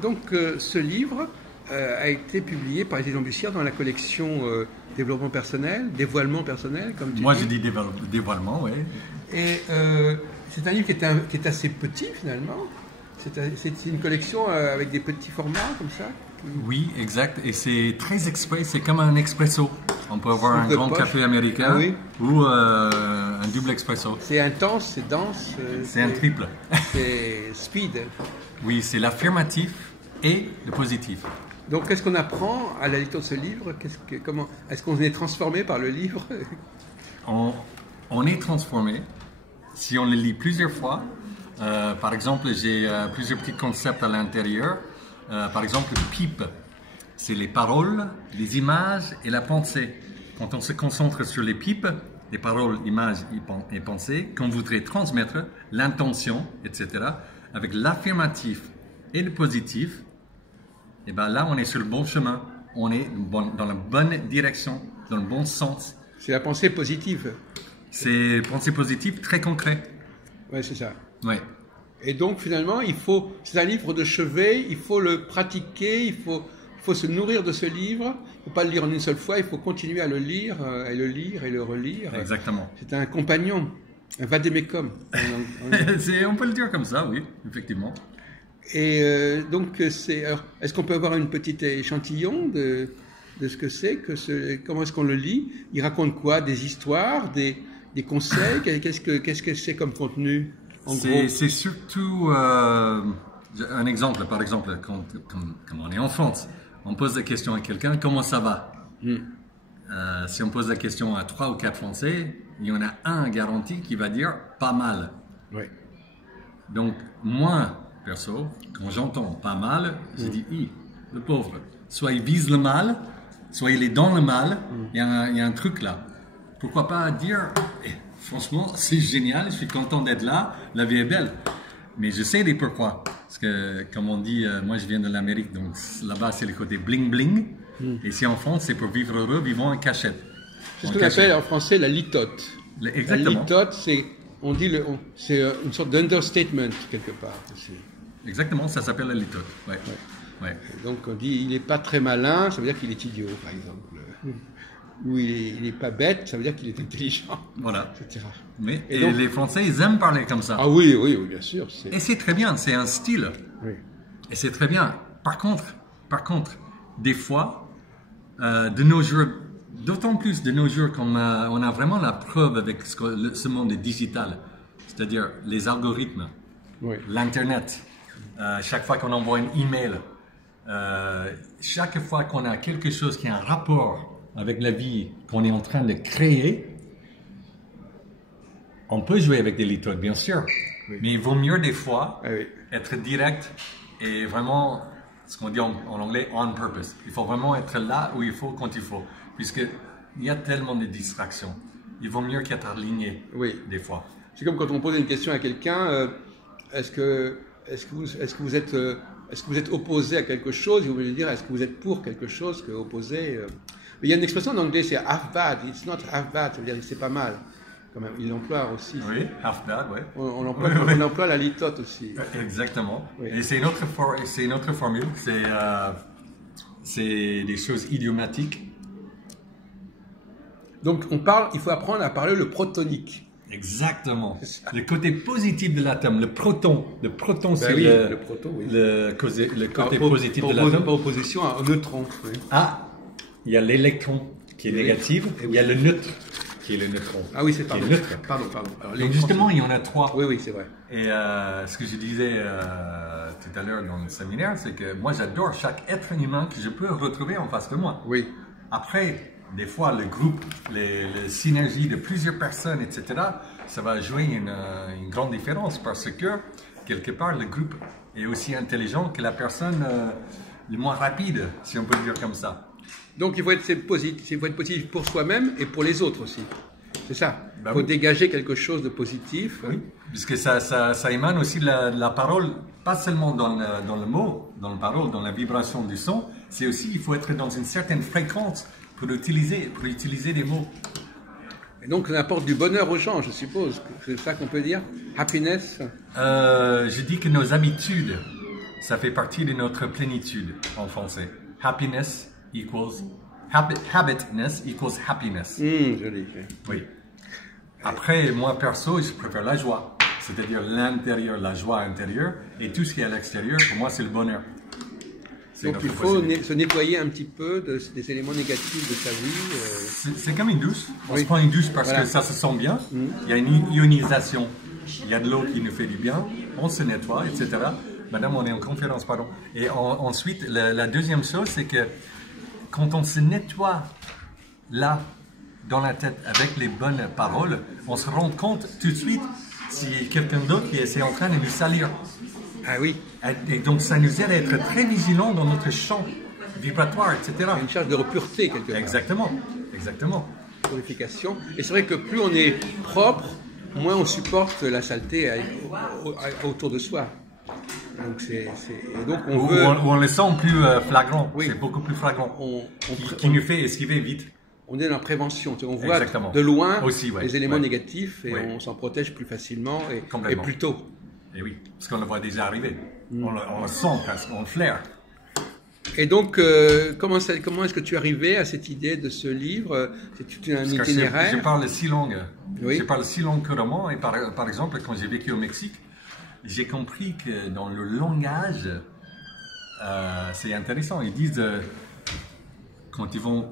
Donc ce livre a été publié par les éditions Bussière dans la collection développement personnel, dévoilement personnel, comme tu dis. Moi je dis dévoilement, oui. Et c'est un livre qui est assez petit finalement. C'est une collection avec des petits formats comme ça. Oui, exact. Et c'est très express, c'est comme un expresso. On peut avoir un grand café américain ou un double expresso. C'est intense, c'est dense. C'est un triple. C'est speed. Oui, c'est l'affirmatif et le positif. Donc, qu'est-ce qu'on apprend à la lecture de ce livre? Comment est-ce qu'on est transformé par le livre? On est transformé si on le lit plusieurs fois. Par exemple, j'ai plusieurs petits concepts à l'intérieur. Par exemple, PEEP, c'est les paroles, les images et la pensée. Quand on se concentre sur les PEEP, les paroles, images et pensées, qu'on voudrait transmettre, l'intention, etc., avec l'affirmatif et le positif, et bien là, on est sur le bon chemin. On est dans la bonne direction, dans le bon sens. C'est la pensée positive. C'est pensée positive très concret. Oui, c'est ça. Ouais. Et donc, finalement, c'est un livre de chevet, il faut le pratiquer, il faut se nourrir de ce livre. Il ne faut pas le lire en une seule fois, il faut continuer à le lire, et le lire, et le relire. Exactement. C'est un compagnon, un vadémécum. On peut le dire comme ça, oui, effectivement. Et donc, est-ce qu'on peut avoir une petite échantillon de ce que c'est, comment est-ce qu'on le lit? Il raconte quoi? Des histoires, des conseils? Qu'est-ce que c'est comme contenu? C'est surtout un exemple. Par exemple, quand on est en France, on pose la question à quelqu'un, comment ça va? Si on pose la question à 3 ou 4 Français, il y en a un garanti qui va dire pas mal. Oui. Donc, moi, perso, quand j'entends pas mal, je dis, le pauvre, soit il vise le mal, soit il est dans le mal, il y a un truc là. Pourquoi pas dire, franchement, c'est génial, je suis content d'être là, la vie est belle. Mais je sais les pourquoi. Parce que, comme on dit, moi je viens de l'Amérique, donc là-bas c'est le côté bling-bling. Et ici en France, c'est pour vivre heureux, vivons en cachette. C'est ce qu'on appelle en français la litote. Exactement. La litote, c'est une sorte d'understatement quelque part aussi. Exactement, ça s'appelle la litote. Ouais. Donc on dit il n'est pas très malin, ça veut dire qu'il est idiot, par exemple. Ou il n'est pas bête, ça veut dire qu'il est intelligent. Voilà. Etc. Et donc, les Français, ils aiment parler comme ça. Ah oui, bien sûr. Et c'est très bien, c'est un style. Oui. Et c'est très bien. Par contre, des fois, de nos jours, d'autant plus de nos jours qu'on a vraiment la preuve avec ce monde digital, c'est-à-dire les algorithmes, l'Internet. Chaque fois qu'on envoie un email, chaque fois qu'on a quelque chose qui a un rapport avec la vie qu'on est en train de créer, on peut jouer avec des litotes, bien sûr, mais il vaut mieux des fois être direct et vraiment, ce qu'on dit en anglais, on purpose. Il faut vraiment être là où il faut, quand il faut, puisqu'il y a tellement de distractions. Il vaut mieux qu'être aligné, des fois. C'est comme quand on pose une question à quelqu'un, est-ce que vous êtes opposé à quelque chose? Vous voulez dire, est-ce que vous êtes pour quelque chose que opposé? Il y a une expression en anglais, c'est half bad. It's not half bad, ça veut dire que c'est pas mal. Quand même, il l'emploie aussi. Oui, half bad, oui. On emploie la litote aussi. Exactement. Oui. Et c'est une autre formule. C'est des choses idiomatiques. Donc il faut apprendre à parler le protonique. Exactement. Le côté positif de l'atome, le proton. Le proton, c'est le proton, le côté positif de l'atome. Par opposition au neutron. Oui. Ah, il y a l'électron qui est négatif, il y a le neutre qui est le neutron. Ah oui, c'est pardon. Pardon. Alors, donc justement, il y en a 3. Oui, c'est vrai. Et ce que je disais tout à l'heure dans le séminaire, c'est que moi j'adore chaque être humain que je peux retrouver en face de moi. Oui. Après, des fois, le groupe, les synergies de plusieurs personnes, etc., ça va jouer une grande différence parce que, quelque part, le groupe est aussi intelligent que la personne le moins rapide, si on peut le dire comme ça. Donc il faut être positif pour soi-même et pour les autres aussi. C'est ça. Il faut dégager quelque chose de positif. Oui, puisque ça émane aussi de la parole, pas seulement dans le mot, dans la parole, dans la vibration du son, c'est aussi, il faut être dans une certaine fréquence pour utiliser des mots. Et donc ça apporte du bonheur aux gens, je suppose. C'est ça qu'on peut dire? Happiness? Je dis que nos habitudes ça fait partie de notre plénitude en français. Happiness equals habitness equals happiness. Joli. Oui. Après, moi perso, je préfère la joie, c'est-à-dire l'intérieur, la joie intérieure, et tout ce qui est à l'extérieur, pour moi, c'est le bonheur. Donc il faut se nettoyer un petit peu des éléments négatifs de sa vie. C'est comme une douche. On se prend une douche parce que ça se sent bien. Il y a une ionisation. Il y a de l'eau qui nous fait du bien. On se nettoie, etc. Madame, on est en conférence, pardon. Et ensuite, la deuxième chose, c'est que quand on se nettoie là, dans la tête, avec les bonnes paroles, on se rend compte tout de suite s'il y a quelqu'un d'autre qui est en train de nous salir. Ah oui. Et donc, ça nous aide à être très vigilants dans notre champ vibratoire, etc. Il y a une charge de pureté, quelque part. Exactement. Purification. Et c'est vrai que plus on est propre, moins on supporte la saleté autour de soi. Donc, donc on le sent plus flagrant. Oui. C'est beaucoup plus flagrant. Qui nous fait esquiver vite. On est dans la prévention. On voit de loin aussi, les éléments négatifs et on s'en protège plus facilement et plus tôt. Et oui, parce qu'on le voit déjà arriver. On le sent, on le flaire. Et donc, comment est-ce que tu es arrivé à cette idée de ce livre? C'est tout un itinéraire. Je parle 6 langues. Je parle 6 langues couramment. Et par exemple, quand j'ai vécu au Mexique, j'ai compris que dans le langage, c'est intéressant. Ils disent, quand ils vont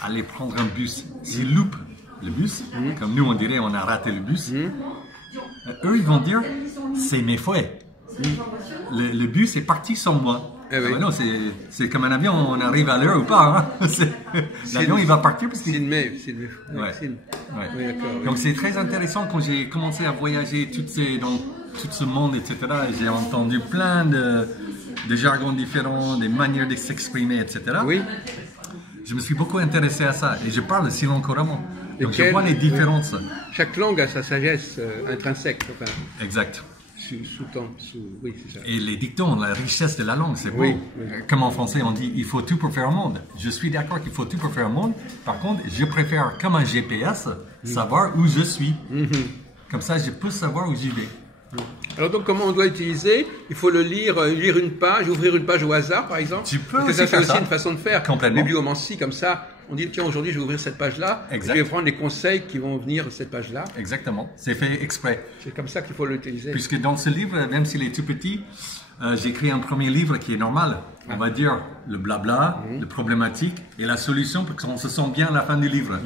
aller prendre un bus, s'ils loupent le bus, comme nous on dirait on a raté le bus, eux ils vont dire c'est mes fouets. Le bus est parti sans moi. Non, c'est comme un avion, on arrive à l'heure ou pas. Hein. L'avion il va partir parce qu'il... Donc c'est très intéressant quand j'ai commencé à voyager dans tout ce monde, etc. J'ai entendu plein de jargons différents, des manières de s'exprimer, etc. Oui. Je me suis beaucoup intéressé à ça et je parle 6 langues couramment. Donc je vois les différences. Chaque langue a sa sagesse intrinsèque. Enfin, exact. Oui, c'est ça. Et les dictons, la richesse de la langue, c'est beau. Oui. Comme en français, on dit il faut tout pour faire un monde. Je suis d'accord qu'il faut tout pour faire un monde. Par contre, je préfère, comme un GPS, savoir où je suis. Comme ça, je peux savoir où j'y vais. Alors donc, comment on doit utiliser? Il faut lire une page, ouvrir une page au hasard, par exemple. Tu peux. Parce que ça, c'est aussi une façon de faire. Complètement. Bibliomancie, comme ça. On dit, tiens, aujourd'hui, je vais ouvrir cette page-là. Je vais prendre les conseils qui vont venir de cette page-là. Exactement. C'est fait exprès. C'est comme ça qu'il faut l'utiliser. Puisque dans ce livre, même s'il est tout petit, j'ai écrit un premier livre qui est normal. On va dire le blabla, le problématique et la solution pour qu'on se sent bien à la fin du livre.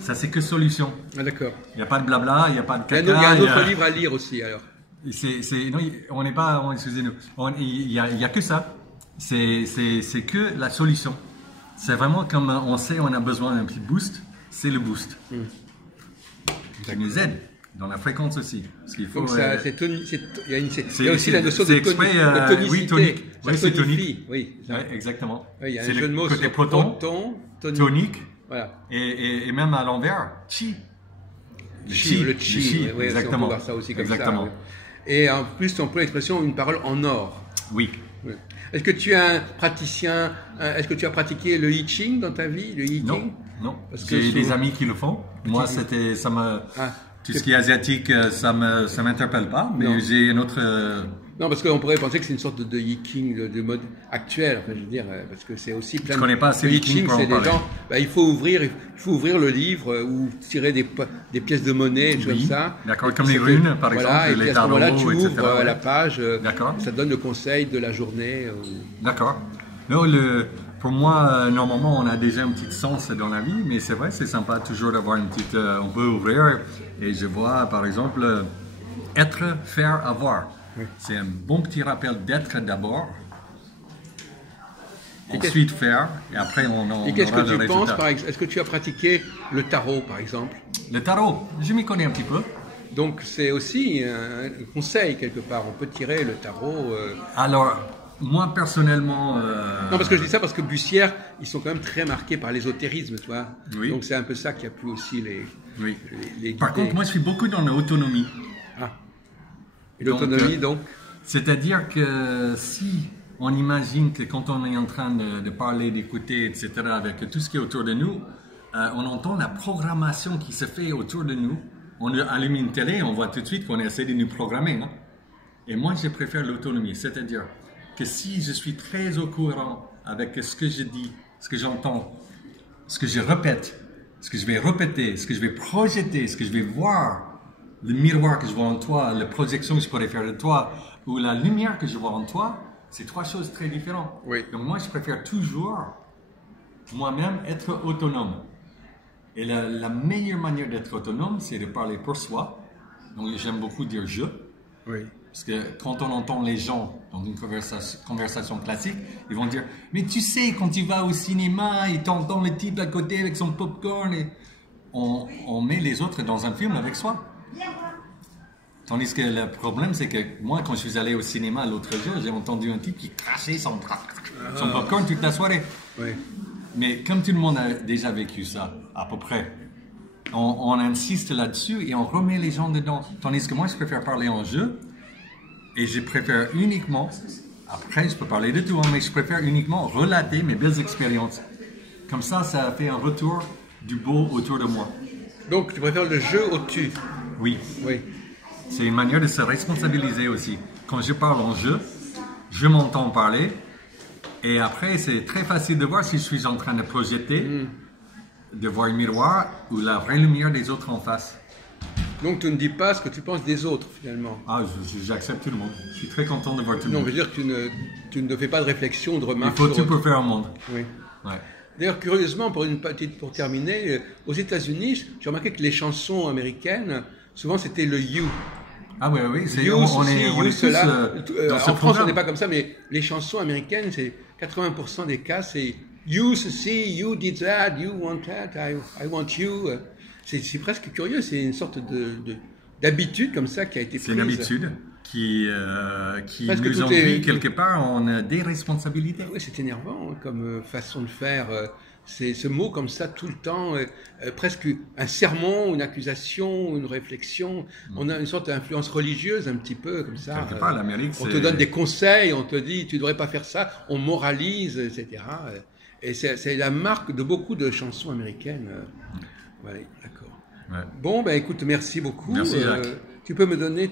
Ça, c'est que solution. Ah, d'accord. Il n'y a pas de blabla, il n'y a pas de caca. Il y a un autre livre à lire aussi, alors. Non, on n'est pas... Excusez-nous. Il n'y a que ça. C'est que la solution. C'est vraiment comme on sait on a besoin d'un petit boost, c'est le boost. Ça nous aide dans la fréquence aussi. Parce qu'il faut, donc il y a aussi la notion de tonicité. Oui, tonique. Oui, c'est tonique. Oui, exactement. Oui, il y a c'est un jeu de mots côté sur proton, tonique, voilà. et même à l'envers, chi. Le chi, oui, exactement. On peut voir ça aussi comme exactement. Ça. Oui. Et en plus, on peut l'expression une parole en or. Oui. Est-ce que tu es un praticien? Est-ce que tu as pratiqué le I Ching dans ta vie, le I Ching? Non. J'ai des amis qui le font. Moi, tout ce qui est asiatique, ça m'interpelle pas. Mais j'ai une autre. Non, parce qu'on pourrait penser que c'est une sorte de I Ching de mode actuel. Enfin, je veux dire, parce que c'est aussi plein. Je connais pas assez le I Ching, c'est des gens. Il faut ouvrir le livre ou tirer des pièces de monnaie, des choses comme ça. D'accord, comme les runes, par exemple, et puis les à ce moment-là, tu etc. ouvres la page. D'accord. Ça donne le conseil de la journée. D'accord. Non, pour moi, normalement, on a déjà un petit sens dans la vie, mais c'est vrai, c'est sympa toujours d'avoir une petite. On peut ouvrir et je vois, par exemple, être, faire, avoir. Oui. C'est un bon petit rappel d'être d'abord, ensuite faire, et après on et qu'est-ce aura que tu penses, par exemple? Est-ce que tu as pratiqué le tarot, par exemple? Le tarot, je m'y connais un petit peu. Donc c'est aussi un conseil quelque part, on peut tirer le tarot. Alors, moi personnellement... Non, parce que je dis ça parce que Bussière, ils sont quand même très marqués par l'ésotérisme, tu vois. Oui. Donc c'est un peu ça qui a pu aussi les Par contre, moi je suis beaucoup dans l'autonomie. Ah. Et l'autonomie, donc c'est-à-dire que si on imagine que quand on est en train de parler, d'écouter, etc., avec tout ce qui est autour de nous, on entend la programmation qui se fait autour de nous. On allume une télé, on voit tout de suite qu'on essaie de nous programmer. Non? Et moi, je préfère l'autonomie. C'est-à-dire, que si je suis très au courant avec ce que je dis, ce que j'entends, ce que je répète, ce que je vais répéter, ce que je vais projeter, ce que je vais voir, le miroir que je vois en toi, la projection que je pourrais faire de toi, ou la lumière que je vois en toi, c'est trois choses très différentes. Oui. Donc moi, je préfère toujours, moi-même, être autonome. Et la meilleure manière d'être autonome, c'est de parler pour soi. Donc j'aime beaucoup dire « je ». Oui. Parce que quand on entend les gens dans une conversation classique, ils vont dire « Mais tu sais, quand tu vas au cinéma, et t'entends le type à côté avec son popcorn, et on met les autres dans un film avec soi. » Tandis que le problème, c'est que moi, quand je suis allé au cinéma l'autre jour, j'ai entendu un type qui crachait son popcorn toute la soirée. Oui. Mais comme tout le monde a déjà vécu ça, à peu près, on insiste là-dessus et on remet les gens dedans. Tandis que moi, je préfère parler en jeu et je préfère uniquement, après je peux parler de tout, hein, mais je préfère uniquement relater mes belles expériences. Comme ça fait un retour du beau autour de moi. Donc tu préfères le jeu au tu? Oui. Oui. C'est une manière de se responsabiliser aussi. Quand je parle en jeu, je m'entends parler et après c'est très facile de voir si je suis en train de projeter, de voir un miroir ou la vraie lumière des autres en face. Donc tu ne dis pas ce que tu penses des autres finalement. Ah, j'accepte tout le monde. Je suis très content de voir tout le Non, monde. je veux dire que tu ne fais pas de réflexion, de Il remarque. faut tout pour faire un monde. Oui. Ouais. D'ailleurs, curieusement, pour terminer, aux États-Unis, j'ai remarqué que les chansons américaines, souvent c'était le you. Ah oui, oui, c'est, You, on ceci, est you, tous cela. dans ce En France, on programme. n'est pas comme ça, mais les chansons américaines, c'est 80% des cas, c'est you ceci, you did that, you want that, I want you. C'est presque curieux, c'est une sorte d'habitude comme ça qui a été prise. C'est une habitude qui Parce que nous tout ennuie est- quelque part en déresponsabilité. Oui, c'est énervant hein, comme façon de faire. C'est ce mot comme ça tout le temps, presque un sermon, une accusation, une réflexion. On a une sorte d'influence religieuse un petit peu comme ça. Quelque part, l'Amérique, On te c'est- donne des conseils, on te dit tu devrais pas faire ça, on moralise, etc. Et c'est la marque de beaucoup de chansons américaines. Voilà, d'accord. Ouais. Bon, ben écoute, merci beaucoup. Merci, Jacques. Tu peux me donner